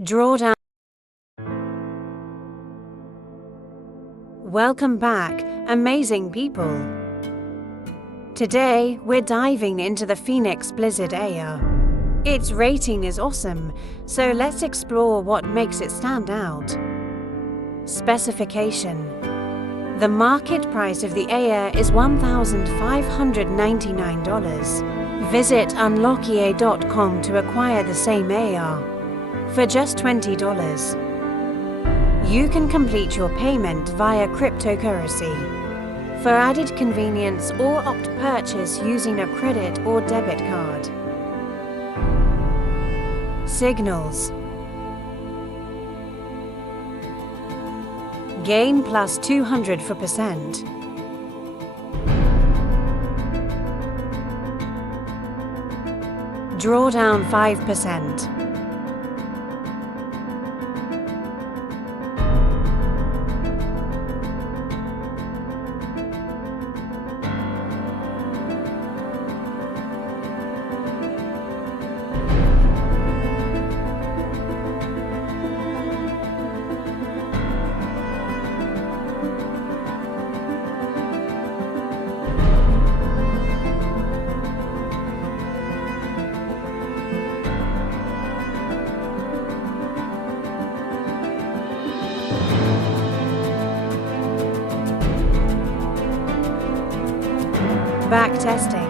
Drawdown. Welcome back, amazing people. Today, we're diving into the Phoenix Blizzard EA. Its rating is awesome, so let's explore what makes it stand out. Specification. The market price of the EA is $1,599. Visit unlockea.com to acquire the same EA for just $20. You can complete your payment via cryptocurrency. For added convenience, or opt purchase using a credit or debit card. Signals. Gain plus 200%. Drawdown 5%. Backtesting.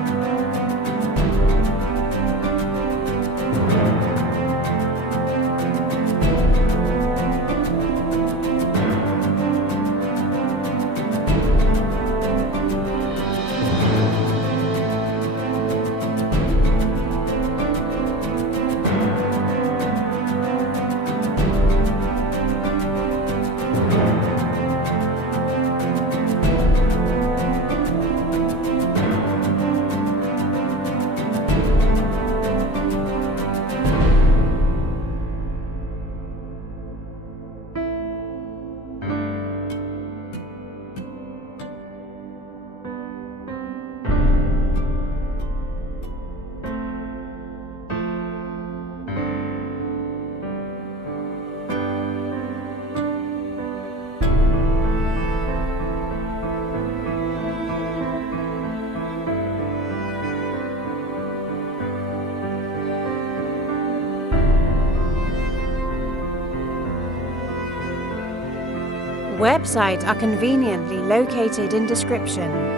Websites are conveniently located in description.